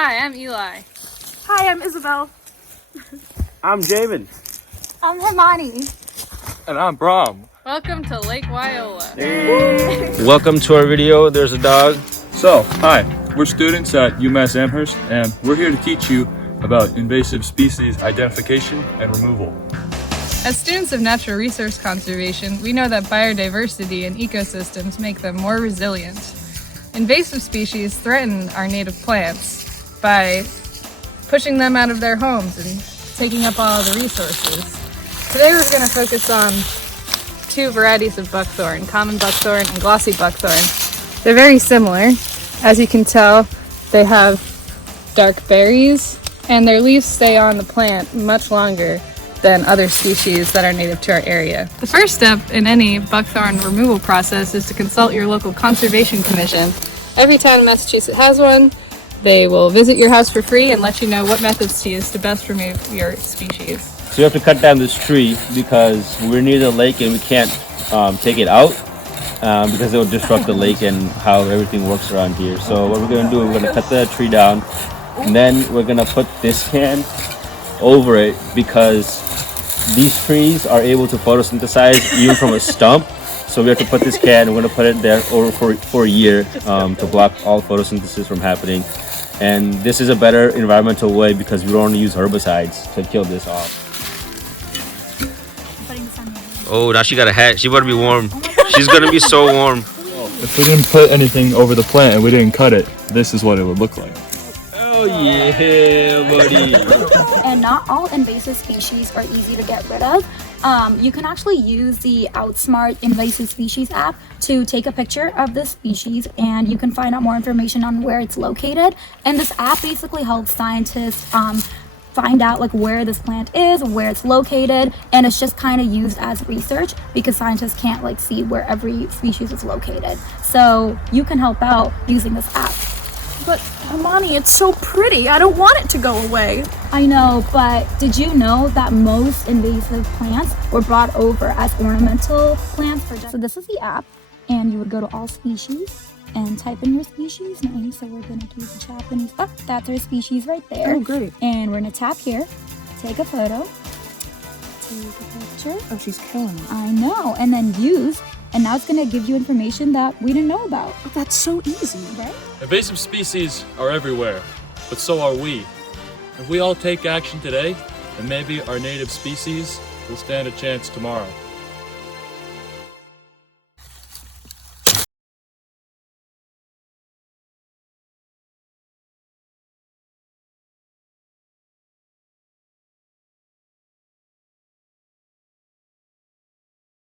Hi, I'm Eli. Hi, I'm Isabel. I'm Jamin. I'm Hermione. And I'm Brom. Welcome to Lake Wyola. Welcome to our video. There's a dog. So, hi, we're students at UMass Amherst, and we're here to teach you about invasive species identification and removal. As students of natural resource conservation, we know that biodiversity and ecosystems make them more resilient. Invasive species threaten our native plants by pushing them out of their homes and taking up all the resources. Today we're going to focus on two varieties of buckthorn, common buckthorn and glossy buckthorn. They're very similar. As you can tell, they have dark berries and their leaves stay on the plant much longer than other species that are native to our area. The first step in any buckthorn removal process is to consult your local conservation commission. Every town in Massachusetts has one. They will visit your house for free and let you know what methods to use to best remove your species. So we have to cut down this tree because we're near the lake and we can't take it out because it will disrupt the lake and how everything works around here. So what we're going to do, we're going to cut the tree down and then we're going to put this can over it because these trees are able to photosynthesize even from a stump. So we have to put this can, we're going to put it there over for a year to block all photosynthesis from happening. And this is a better environmental way because we don't use herbicides to kill this off. Oh, now she got a hat. She better be warm. She's going to be so warm. If we didn't put anything over the plant and we didn't cut it, this is what it would look like. Oh yeah, buddy. And not all invasive species are easy to get rid of. You can actually use the Outsmart Invasive Species App to take a picture of the species and you can find out more information on where it's located. And this app basically helps scientists find out like where this plant is, where it's located, and it's just kind of used as research because scientists can't like see where every species is located. So you can help out using this app. But Hermione, it's so pretty. I don't want it to go away. I know, but did you know that most invasive plants were brought over as ornamental plants? So this is the app, and you would go to all species and type in your species name. So we're gonna do the Japanese. Oh, that's our species right there. Oh, great. And we're gonna tap here, take a photo, take a picture. Oh, she's killing it. I know, and then use. And now it's gonna give you information that we didn't know about. Oh, that's so easy. Right? Invasive species are everywhere, but so are we. If we all take action today, then maybe our native species will stand a chance tomorrow.